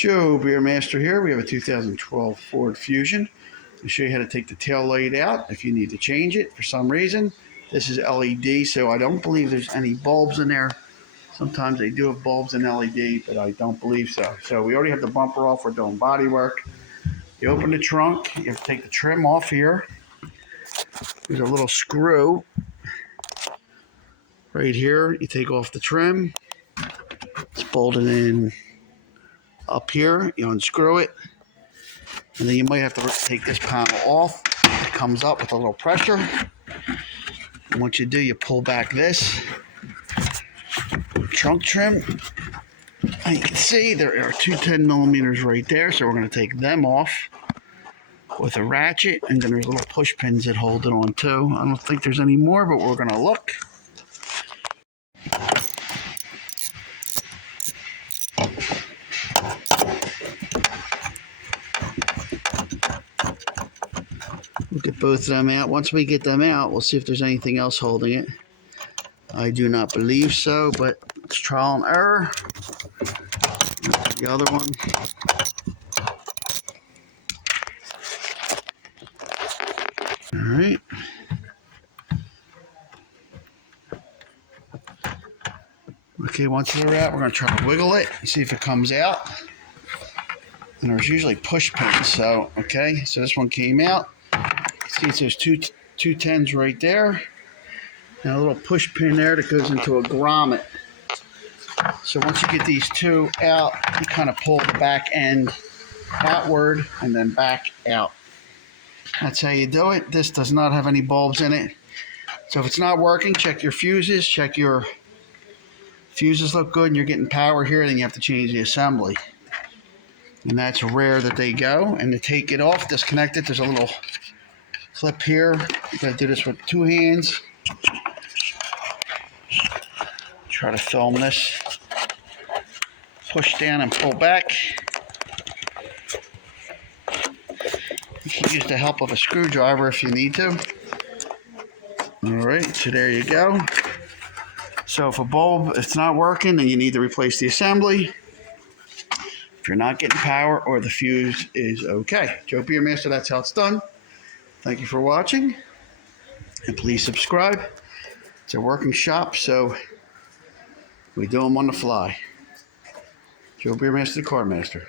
Joe Beermaster here. We have a 2012 Ford Fusion. I'll show you how to take the tail light out if you need to change it for some reason. This is LED, so I don't believe there's any bulbs in there. Sometimes they do have bulbs in LED, but I don't believe so. So we already have the bumper off. We're doing body work. You open the trunk. You have to take the trim off here. There's a little screw right here. You take off the trim. It's bolted in up here. You unscrew it. And then you might have to take this panel off. It comes up with a little pressure. And once you do, you pull back this trunk trim. And you can see there are two 10mm right there, so we're going to take them off with a ratchet. And then there's little push pins that hold it on too. I don't think there's any more, but we're going to look. We'll get both of them out. Once we get them out, we'll see if there's anything else holding it. I do not believe so, but it's trial and error. The other one. All right. Okay, once they're out, we're going to try to wiggle it and see if it comes out. And there's usually push pins, so, okay. So this one came out. See, it says two 10s right there. And a little push pin there that goes into a grommet. So once you get these two out, you kind of pull the back end outward and then back out. That's how you do it. This does not have any bulbs in it. So if it's not working, check your fuses. Check your fuses look good and you're getting power here, then you have to change the assembly. And that's rare that they go. And to take it off, disconnect it, there's a little clip here. You gotta do this with two hands. Try to film this. Push down and pull back. You can use the help of a screwdriver if you need to. Alright, so there you go. So if a bulb, it's not working, then you need to replace the assembly. If you're not getting power or the fuse is okay. Joe Beermaster, that's how it's done. Thank you for watching. And please subscribe. It's a working shop, so we do them on the fly. Joe Beermaster, the Car Master.